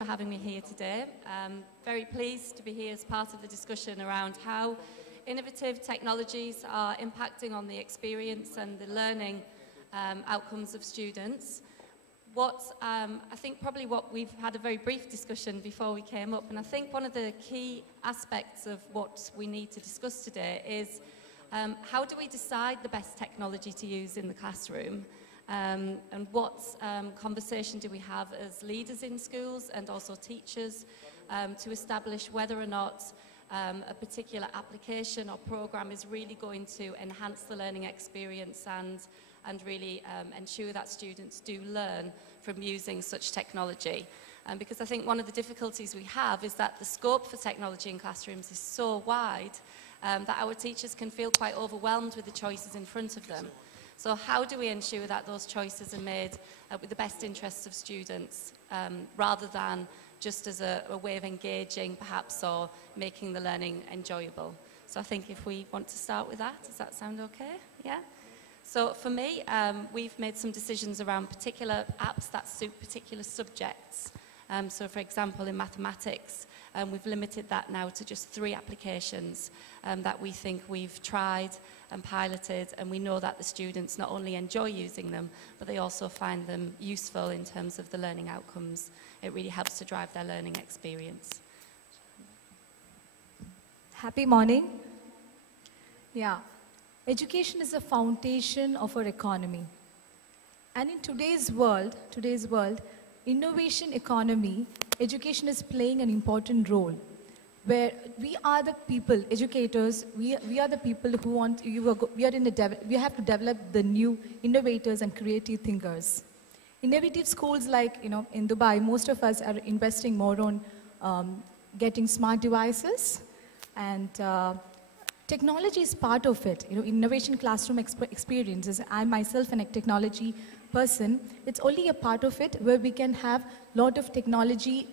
for having me here today. Very pleased to be here as part of the discussion around how innovative technologies are impacting on the experience and the learning outcomes of students. I think probably what we've had a very brief discussion before we came up, and I think one of the key aspects of what we need to discuss today is how do we decide the best technology to use in the classroom? And what conversation do we have as leaders in schools and also teachers to establish whether or not a particular application or program is really going to enhance the learning experience and really ensure that students do learn from using such technology. Because I think one of the difficulties we have is that the scope for technology in classrooms is so wide that our teachers can feel quite overwhelmed with the choices in front of them. So how do we ensure that those choices are made with the best interests of students rather than just as a way of engaging perhaps or making the learning enjoyable? So I think if we want to start with that, does that sound okay? Yeah? So for me, we've made some decisions around particular apps that suit particular subjects. So for example, in mathematics, we've limited that now to just 3 applications that we think we've tried and piloted, and we know that the students not only enjoy using them, but they also find them useful in terms of the learning outcomes. It really helps to drive their learning experience. Happy morning. Yeah, education is the foundation of our economy. And in today's world, innovation economy, education is playing an important role, where we are the people, educators, we are the people who we have to develop the new innovators and creative thinkers. Innovative schools like, in Dubai, most of us are investing more on getting smart devices, and technology is part of it. Innovation classroom experiences. I myself am a technology person. It's only a part of it where we can have a lot of technology.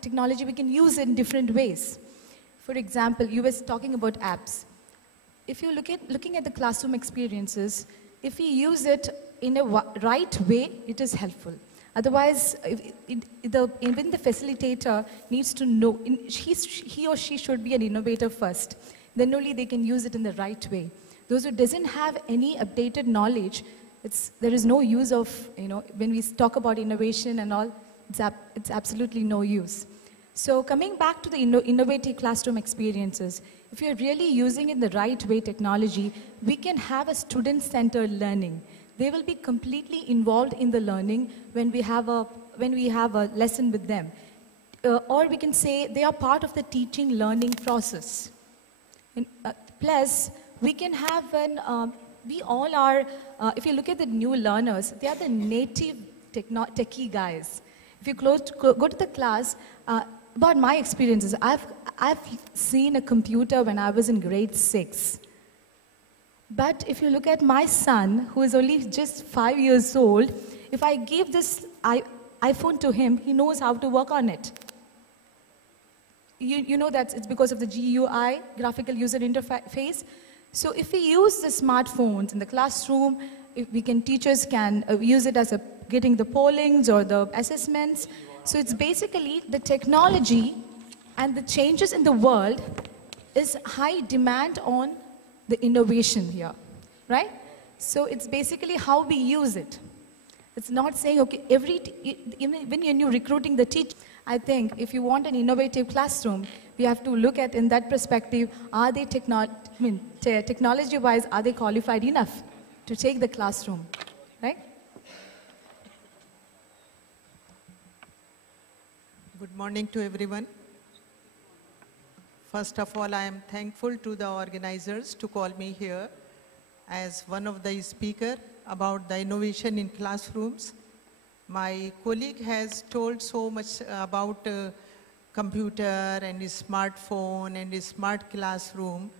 Technology we can use in different ways. For example, you were talking about apps. If you looking at the classroom experiences, if we use it in a right way, it is helpful. Otherwise, even the facilitator needs to know, he or she should be an innovator first. Then only they can use it in the right way. Those who doesn't have any updated knowledge, there is no use of, when we talk about innovation and all, it's absolutely no use. So coming back to the innovative classroom experiences, if you're really using in the right way technology, we can have a student-centered learning. They will be completely involved in the learning when we have a lesson with them. Or we can say they are part of the teaching learning process. Plus, we can have we all are, if you look at the new learners, they are the native techie guys. If you go to the class, about my experiences, I've seen a computer when I was in grade 6. But if you look at my son, who is only just 5 years old, if I give this iPhone to him, he knows how to work on it. You know that it's because of the GUI, graphical user interface. So if we use the smartphones in the classroom, teachers can use it as getting the pollings or the assessments. So it's basically the technology and the changes in the world is high demand on the innovation here, right? So it's basically how we use it. It's not saying, okay, even when you're recruiting the teacher, I think if you want an innovative classroom, we have to look at in that perspective, are they technology-wise, are they qualified enough to take the classroom, right? Good morning to everyone. First of all, I am thankful to the organizers to call me here as one of the speakers about the innovation in classrooms. My colleague has told so much about computer and smartphone and smart classroom,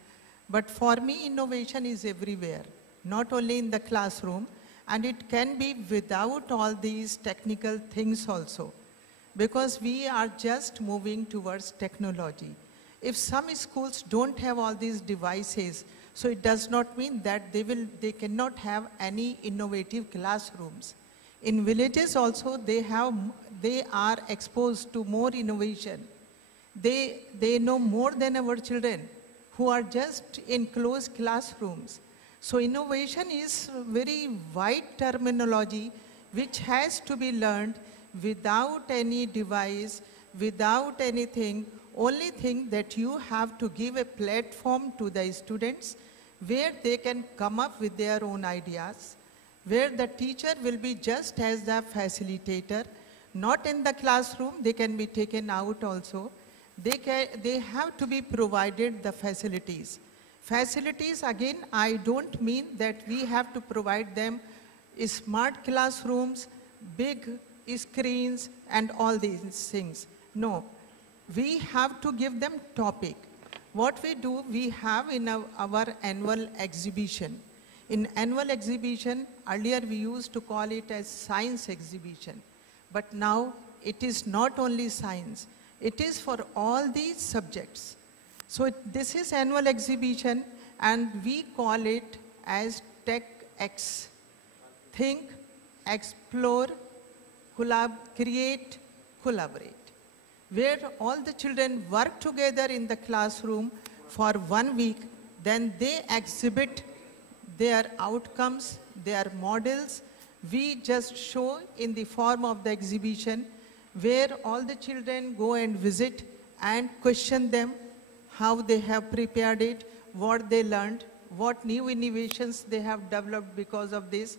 but for me, innovation is everywhere, not only in the classroom, and it can be without all these technical things also, because we are just moving towards technology. If some schools don't have all these devices, so it does not mean that they cannot have any innovative classrooms. In villages also, they are exposed to more innovation. They know more than our children who are just in closed classrooms. So innovation is very wide terminology which has to be learned without any device, without anything. Only thing that you have to give a platform to the students where they can come up with their own ideas, where the teacher will be just as the facilitator, not in the classroom, they can be taken out also. They have to be provided the facilities. Facilities, again, I don't mean that we have to provide them smart classrooms, big screens, and all these things. No, we have to give them topic. What we do, we have in our annual exhibition. In annual exhibition, earlier we used to call it as science exhibition. But now it is not only science, it is for all these subjects. So this is annual exhibition and we call it as TechX. Think, explore, create, collaborate. Where all the children work together in the classroom for 1 week, then they exhibit their outcomes, their models. We just show in the form of the exhibition where all the children go and visit and question them how they have prepared it, what they learned, what new innovations they have developed because of this.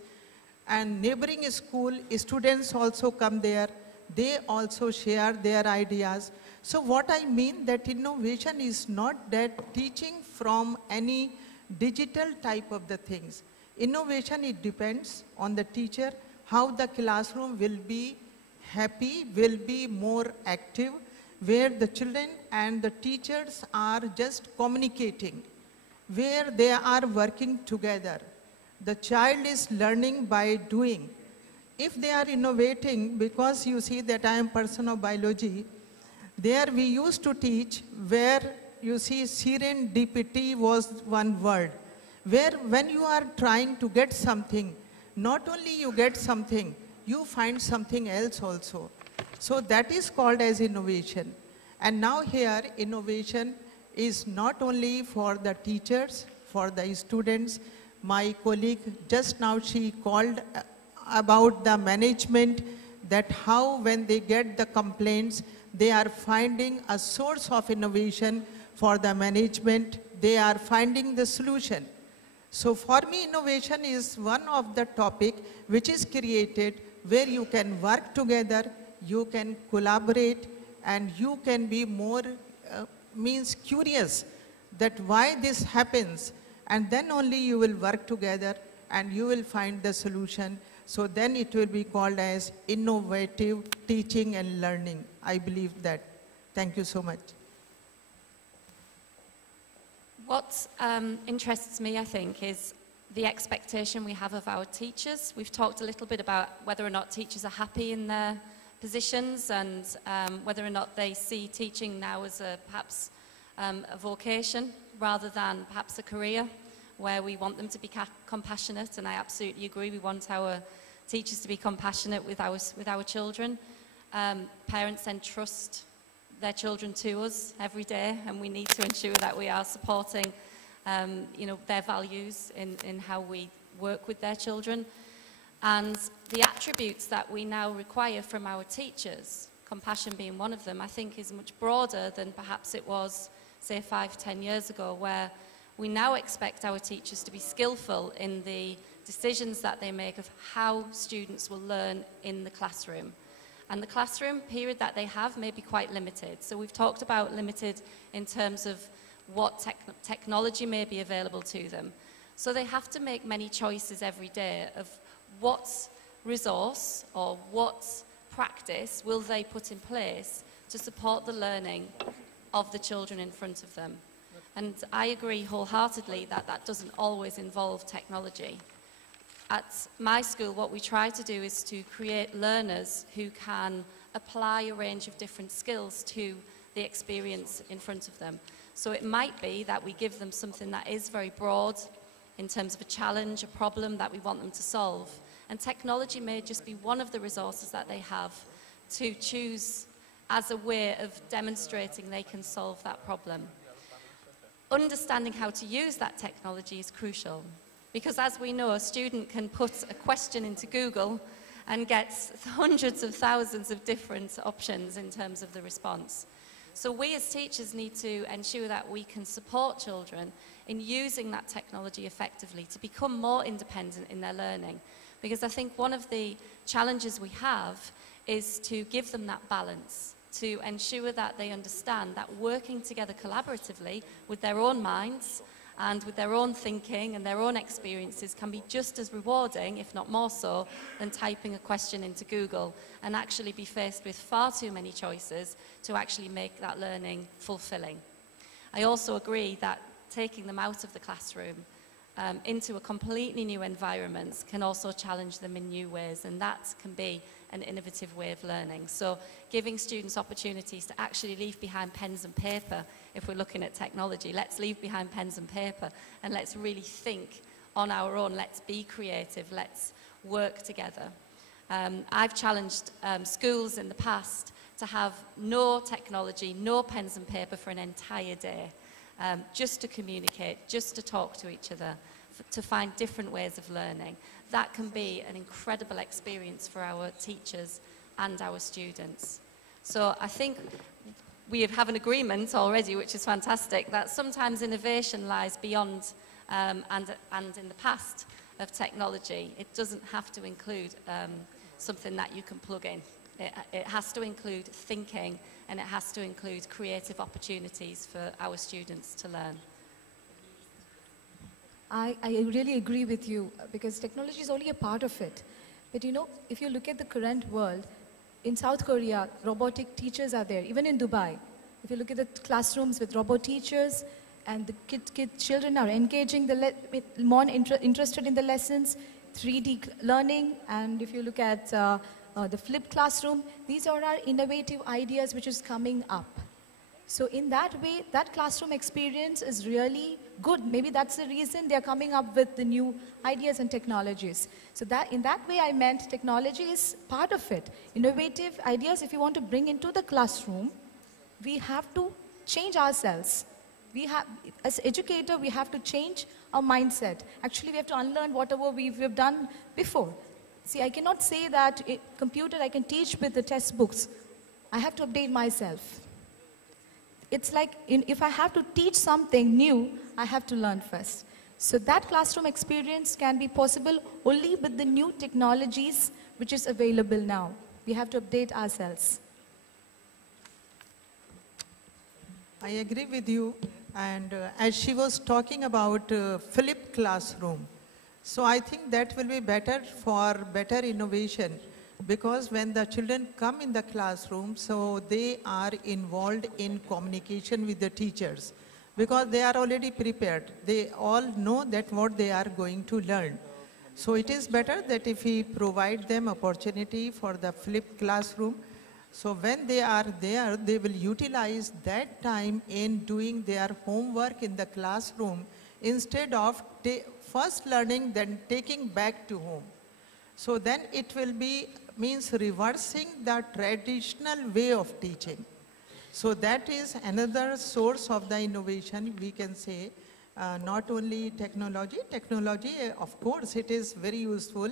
And neighboring school, students also come there. They also share their ideas. So what I mean that innovation is not that teaching from any digital type of the things. Innovation, it depends on the teacher, how the classroom will be happy, will be more active, where the children and the teachers are just communicating, where they are working together. The child is learning by doing. If they are innovating, because you see that I am person of biology, there we used to teach where you see serendipity was one word, where when you are trying to get something, not only you get something, you find something else also. So that is called as innovation. And now here, innovation is not only for the teachers, for the students. My colleague just now, she called about the management, that how when they get the complaints, they are finding a source of innovation for the management. They are finding the solution. So for me, innovation is one of the topic which is created where you can work together, you can collaborate, and you can be more, curious that why this happens, and then only you will work together and you will find the solution. So then it will be called as innovative teaching and learning. I believe that. Thank you so much. What interests me, I think, is the expectation we have of our teachers. We've talked a little bit about whether or not teachers are happy in their positions and whether or not they see teaching now as perhaps a vocation rather than perhaps a career where we want them to be compassionate, and I absolutely agree. We want our teachers to be compassionate with our children. Parents then trust their children to us every day, and we need to ensure that we are supporting their values in how we work with their children. And the attributes that we now require from our teachers, compassion being one of them, I think is much broader than perhaps it was, say, 5-10 years ago, where we now expect our teachers to be skillful in the decisions that they make of how students will learn in the classroom. And the classroom period that they have may be quite limited. So we've talked about limited in terms of what technology may be available to them. So they have to make many choices every day of what resource or what practice will they put in place to support the learning of the children in front of them. And I agree wholeheartedly that that doesn't always involve technology. At my school, what we try to do is to create learners who can apply a range of different skills to the experience in front of them. So it might be that we give them something that is very broad in terms of a challenge, a problem that we want them to solve. And technology may just be one of the resources that they have to choose as a way of demonstrating they can solve that problem. Understanding how to use that technology is crucial, because as we know, a student can put a question into Google and get hundreds of thousands of different options in terms of the response. So we as teachers need to ensure that we can support children in using that technology effectively to become more independent in their learning. Because I think one of the challenges we have is to give them that balance, to ensure that they understand that working together collaboratively with their own minds and with their own thinking and their own experiences can be just as rewarding, if not more so, than typing a question into Google and actually be faced with far too many choices to actually make that learning fulfilling. I also agree that taking them out of the classroom into a completely new environment can also challenge them in new ways, and that can be an innovative way of learning. So giving students opportunities to actually leave behind pens and paper. If we're looking at technology, let's leave behind pens and paper and let's really think on our own. Let's be creative, let's work together. I've challenged schools in the past to have no technology, no pens and paper for an entire day, just to communicate, just to talk to each other, to find different ways of learning. That can be an incredible experience for our teachers and our students. So I think we have an agreement already, which is fantastic, that sometimes innovation lies beyond and in the past of technology. It doesn't have to include something that you can plug in. It has to include thinking, and it has to include creative opportunities for our students to learn. I really agree with you, because technology is only a part of it. But you know, if you look at the current world, in South Korea, robotic teachers are there, even in Dubai. If you look at the classrooms with robot teachers, and the children are engaging, more interested in the lessons, 3D learning, and if you look at the flipped classroom, these are our innovative ideas which is coming up. So in that way, that classroom experience is really good. Maybe that's the reason they're coming up with the new ideas and technologies. So that in that way, I meant technology is part of it. Innovative ideas, if you want to bring into the classroom, we have to change ourselves. As educator, we have to change our mindset. Actually, we have to unlearn whatever we've done before. See, I cannot say that computer I can teach with the textbooks. I have to update myself. It's like if I have to teach something new, I have to learn first. So that classroom experience can be possible only with the new technologies which is available now. We have to update ourselves. I agree with you. And as she was talking about flipped classroom, so I think that will be better for better innovation, because when the children come in the classroom, so they are involved in communication with the teachers, because they are already prepared. They all know that what they are going to learn. So it is better that if we provide them opportunity for the flipped classroom, so when they are there, they will utilize that time in doing their homework in the classroom instead of first learning, then taking back to home. So then it will means reversing the traditional way of teaching. So that is another source of the innovation, we can say. Not only technology, of course, it is very useful.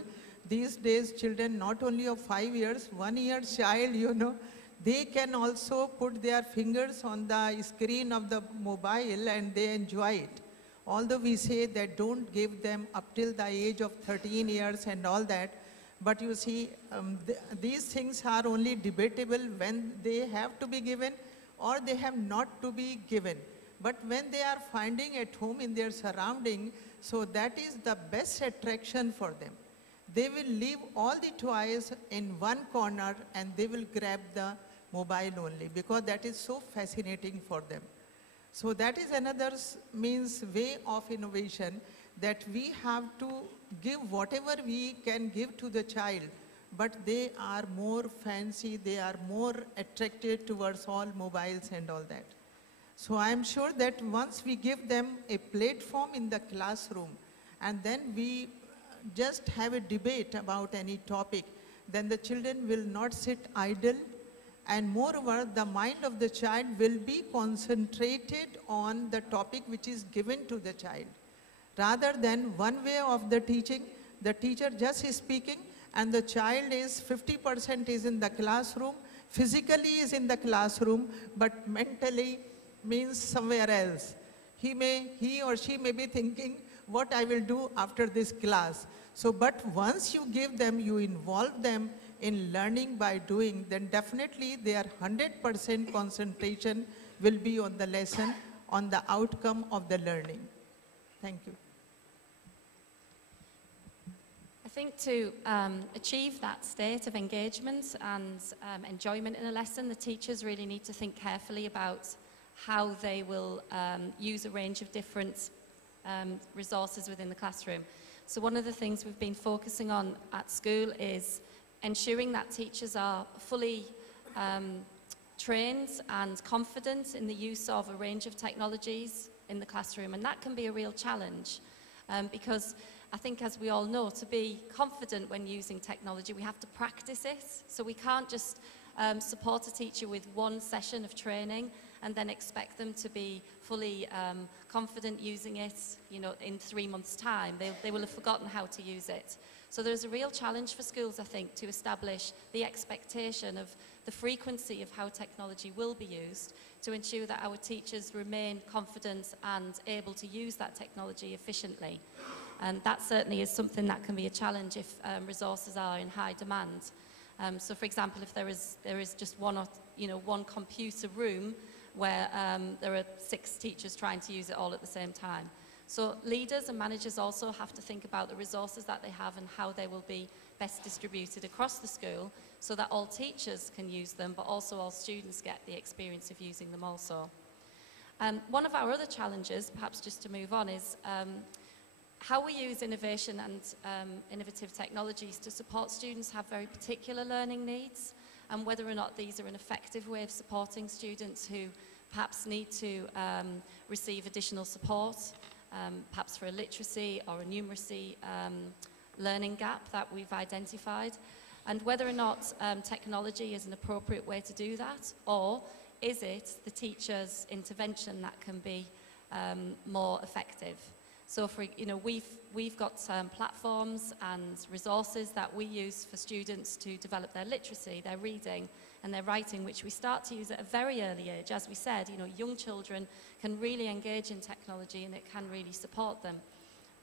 These days, children not only of 5 years, 1 year child, you know, they can also put their fingers on the screen of the mobile and they enjoy it. Although we say that don't give them up till the age of 13 years and all that, but you see, these things are only debatable when they have to be given or they have not to be given. But when they are finding at home in their surrounding, so that is the best attraction for them. They will leave all the toys in one corner and they will grab the mobile only, because that is so fascinating for them. So that is another way of innovation, that we have to give whatever we can give to the child, but they are more fancy, they are more attracted towards all mobiles and all that. So I am sure that once we give them a platform in the classroom and then we just have a debate about any topic, then the children will not sit idle, and moreover, the mind of the child will be concentrated on the topic which is given to the child. Rather than one way of the teaching, the teacher just is speaking and the child is 50% is in the classroom, physically is in the classroom, but mentally means somewhere else. He or she may be thinking, what I will do after this class. So, but once you give them, you involve them in learning by doing, then definitely their 100% concentration will be on the lesson, on the outcome of the learning. Thank you. I think to achieve that state of engagement and enjoyment in a lesson, the teachers really need to think carefully about how they will use a range of different resources within the classroom. So one of the things we've been focusing on at school is ensuring that teachers are fully trained and confident in the use of a range of technologies in the classroom, and that can be a real challenge because I think, as we all know, to be confident when using technology, we have to practice it. So we can't just support a teacher with one session of training and then expect them to be fully confident using it, you know, in 3 months' time. They will have forgotten how to use it. So there's a real challenge for schools, I think, to establish the expectation of the frequency of how technology will be used to ensure that our teachers remain confident and able to use that technology efficiently. And that certainly is something that can be a challenge if resources are in high demand. So, for example, if there is just one computer room where there are 6 teachers trying to use it all at the same time. So leaders and managers also have to think about the resources that they have and how they will be best distributed across the school so that all teachers can use them, but also all students get the experience of using them also. One of our other challenges, perhaps just to move on, is how we use innovation and innovative technologies to support students who have very particular learning needs, and whether or not these are an effective way of supporting students who perhaps need to receive additional support, perhaps for a literacy or a numeracy learning gap that we've identified, and whether or not technology is an appropriate way to do that, or is it the teacher's intervention that can be more effective. So, we've got platforms and resources that we use for students to develop their literacy, their reading and their writing, which we start to use at a very early age. As we said, young children can really engage in technology and it can really support them.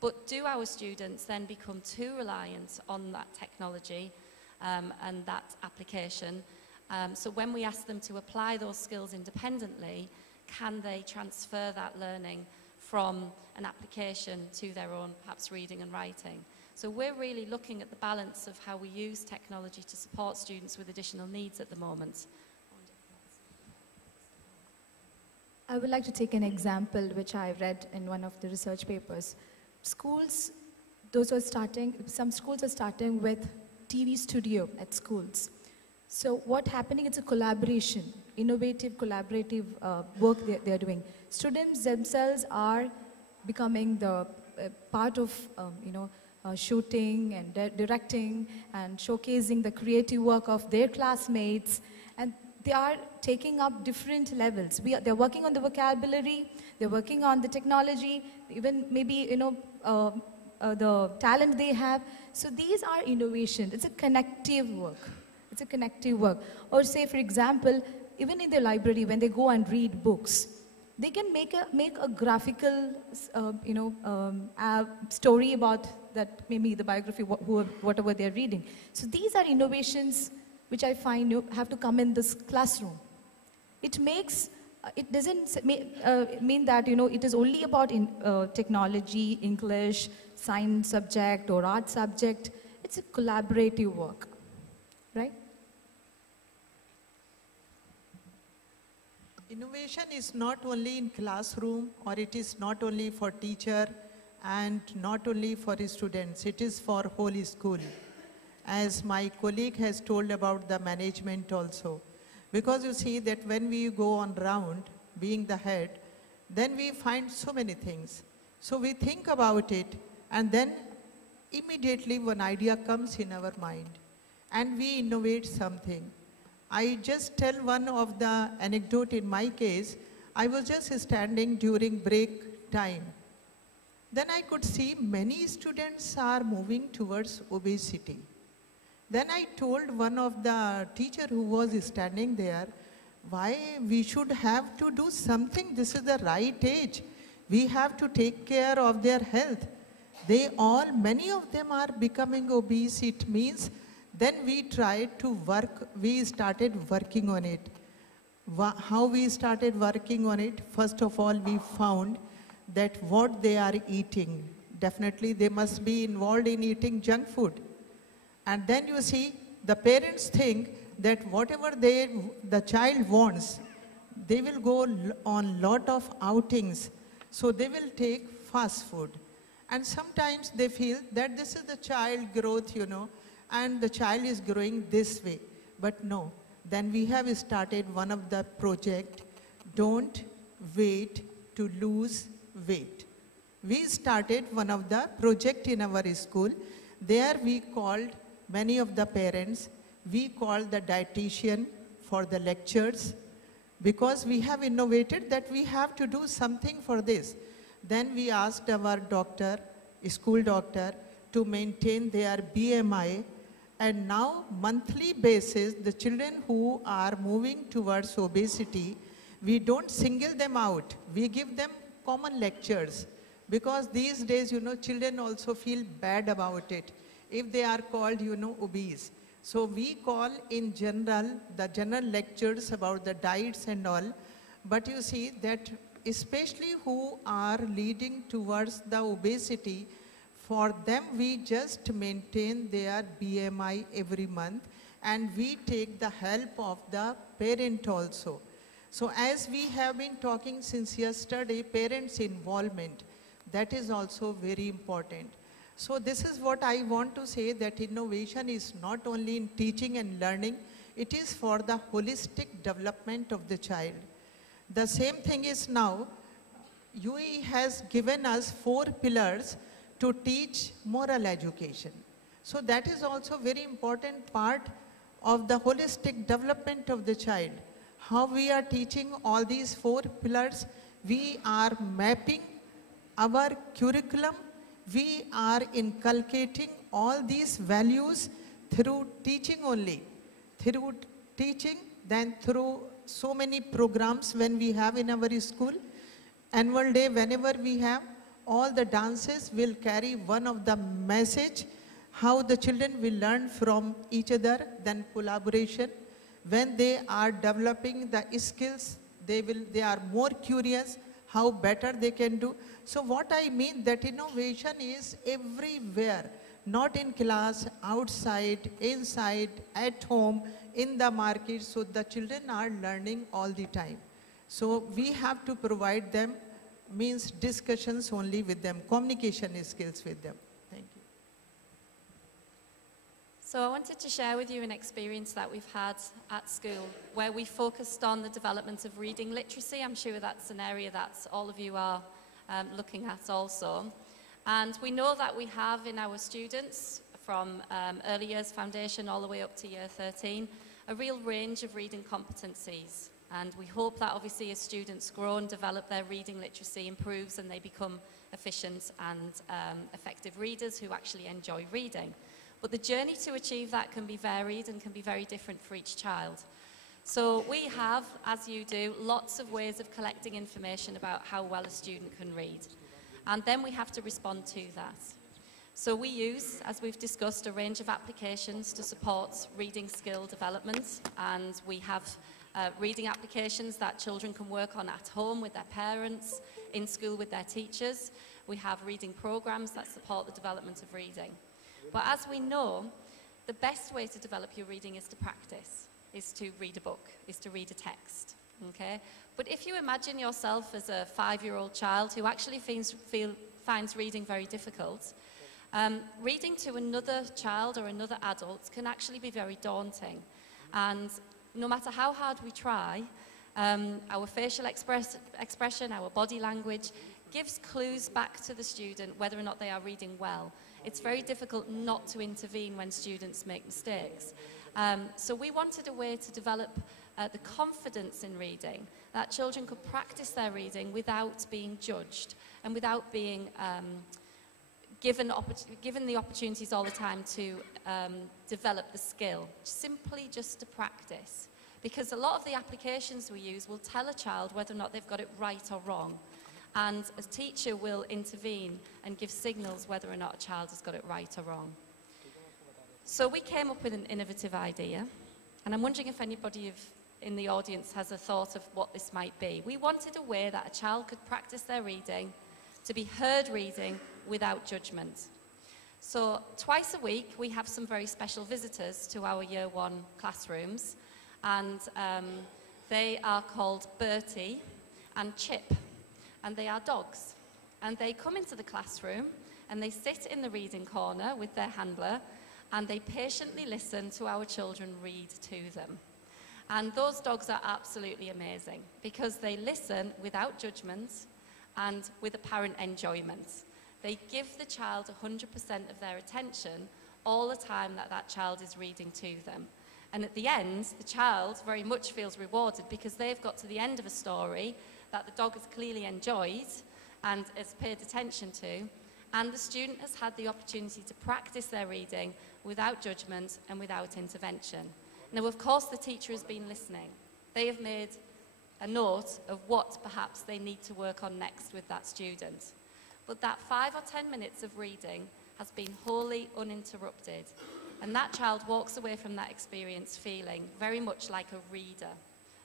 But do our students then become too reliant on that technology and that application? So when we ask them to apply those skills independently, can they transfer that learning from an application to their own, perhaps, reading and writing? So we're really looking at the balance of how we use technology to support students with additional needs at the moment. I would like to take an example which I read in one of the research papers. Schools, some schools are starting with TV studio at schools. So what's happening, it's a collaboration, innovative, collaborative work they're doing. Students themselves are becoming the part of, shooting and directing and showcasing the creative work of their classmates. And they are taking up different levels. They're working on the vocabulary, they're working on the technology, even maybe, the talent they have. So these are innovations. It's a connective work. It's a connective work. Or say, for example, even in the library, when they go and read books, they can make a graphical, story about that, maybe the biography, whatever they're reading. So these are innovations which I find have to come in this classroom. It doesn't mean that, it is only about technology, English, science subject or art subject. It's a collaborative work, right? Innovation is not only in classroom, or it is not only for teacher and not only for students, it is for whole school. As my colleague has told about the management also. Because you see that when we go on round, being the head, then we find so many things. So we think about it, and then immediately one idea comes in our mind and we innovate something. I just tell one of the anecdote in my case. I was just standing during break time. Then I could see many students are moving towards obesity. Then I told one of the teacher who was standing there, why we should have to do something. This is the right age. We have to take care of their health. Many of them are becoming obese. It means then we tried to work, we started working on it. How we started working on it? First of all, we found that what they are eating, definitely they must be involved in eating junk food. And then you see, the parents think that whatever the child wants, they will go on lot of outings. So they will take fast food. And sometimes they feel that this is the child growth, and the child is growing this way. But no, then we have started one of the project, don't wait to lose weight. We started one of the project in our school. There we called many of the parents, we called the dietitian for the lectures, because we have innovated that we have to do something for this. Then we asked our doctor, school doctor, to maintain their BMI, and now monthly basis, the children who are moving towards obesity, we don't single them out. We give them common lectures, because these days, children also feel bad about it if they are called, obese. So we call in general, the general lectures about the diets and all, but you see that especially who are leading towards the obesity, for them we just maintain their BMI every month, and we take the help of the parent also. So as we have been talking since yesterday, parents' involvement, that is also very important. So this is what I want to say, that innovation is not only in teaching and learning, it is for the holistic development of the child. The same thing is now, UE has given us 4 pillars to teach moral education. So that is also very important part of the holistic development of the child. How we are teaching all these 4 pillars, we are mapping our curriculum, we are inculcating all these values through teaching only. Through teaching, then through so many programs when we have in our school. Annual day, whenever we have, all the dances will carry one of the message, how the children will learn from each other, then collaboration. When they are developing the skills, they are more curious how better they can do. So what I mean that innovation is everywhere, not in class, outside, inside, at home, in the market. So the children are learning all the time. So we have to provide them, means discussions only with them, communication skills with them. Thank you. So I wanted to share with you an experience that we've had at school where we focused on the development of reading literacy. I'm sure that's an area that all of you are looking at also. And we know that we have in our students from early years foundation all the way up to year 13 a real range of reading competencies. And we hope that obviously as students grow and develop, their reading literacy improves and they become efficient and effective readers who actually enjoy reading. But the journey to achieve that can be varied and can be very different for each child. So we have, as you do, lots of ways of collecting information about how well a student can read. And then we have to respond to that. So we use, as we've discussed, a range of applications to support reading skill development. And we have reading applications that children can work on at home with their parents, in school with their teachers. We have reading programs that support the development of reading. But as we know, the best way to develop your reading is to practice, is to read a book, is to read a text, okay? But if you imagine yourself as a 5-year-old child who actually finds reading very difficult, reading to another child or another adult can actually be very daunting. And no matter how hard we try, our facial expression, our body language gives clues back to the student whether or not they are reading well. it's very difficult not to intervene when students make mistakes. So we wanted a way to develop the confidence in reading, that children could practice their reading without being judged and without being given the opportunities all the time to develop the skill, simply just to practice. Because a lot of the applications we use will tell a child whether or not they've got it right or wrong. And a teacher will intervene and give signals whether or not a child has got it right or wrong. So we came up with an innovative idea, and I'm wondering if anybody in the audience has a thought of what this might be. We wanted a way that a child could practice their reading, to be heard reading without judgment. So twice a week we have some very special visitors to our Year 1 classrooms, and they are called Bertie and Chip, and they are dogs. And they come into the classroom and they sit in the reading corner with their handler, and they patiently listen to our children read to them. And those dogs are absolutely amazing because they listen without judgment and with apparent enjoyment. They give the child 100% of their attention all the time that that child is reading to them. And at the end, the child very much feels rewarded because they've got to the end of a story that the dog has clearly enjoyed and has paid attention to, and the student has had the opportunity to practice their reading without judgment and without intervention. Now, of course, the teacher has been listening. They have made a note of what perhaps they need to work on next with that student. But that 5 or 10 minutes of reading has been wholly uninterrupted. And that child walks away from that experience feeling very much like a reader,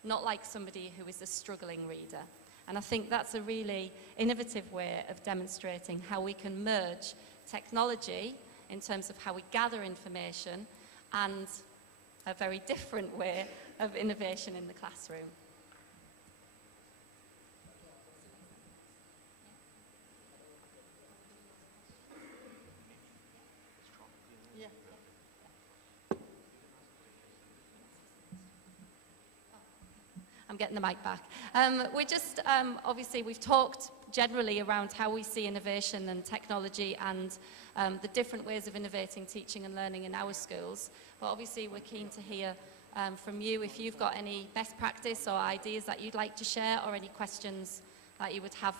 not like somebody who is a struggling reader. And I think that's a really innovative way of demonstrating how we can merge technology in terms of how we gather information and a very different way of innovation in the classroom. I'm getting the mic back. We're just, obviously, we've talked generally around how we see innovation and technology and the different ways of innovating teaching and learning in our schools. But obviously, we're keen to hear from you if you've got any best practice or ideas that you'd like to share or any questions that you would have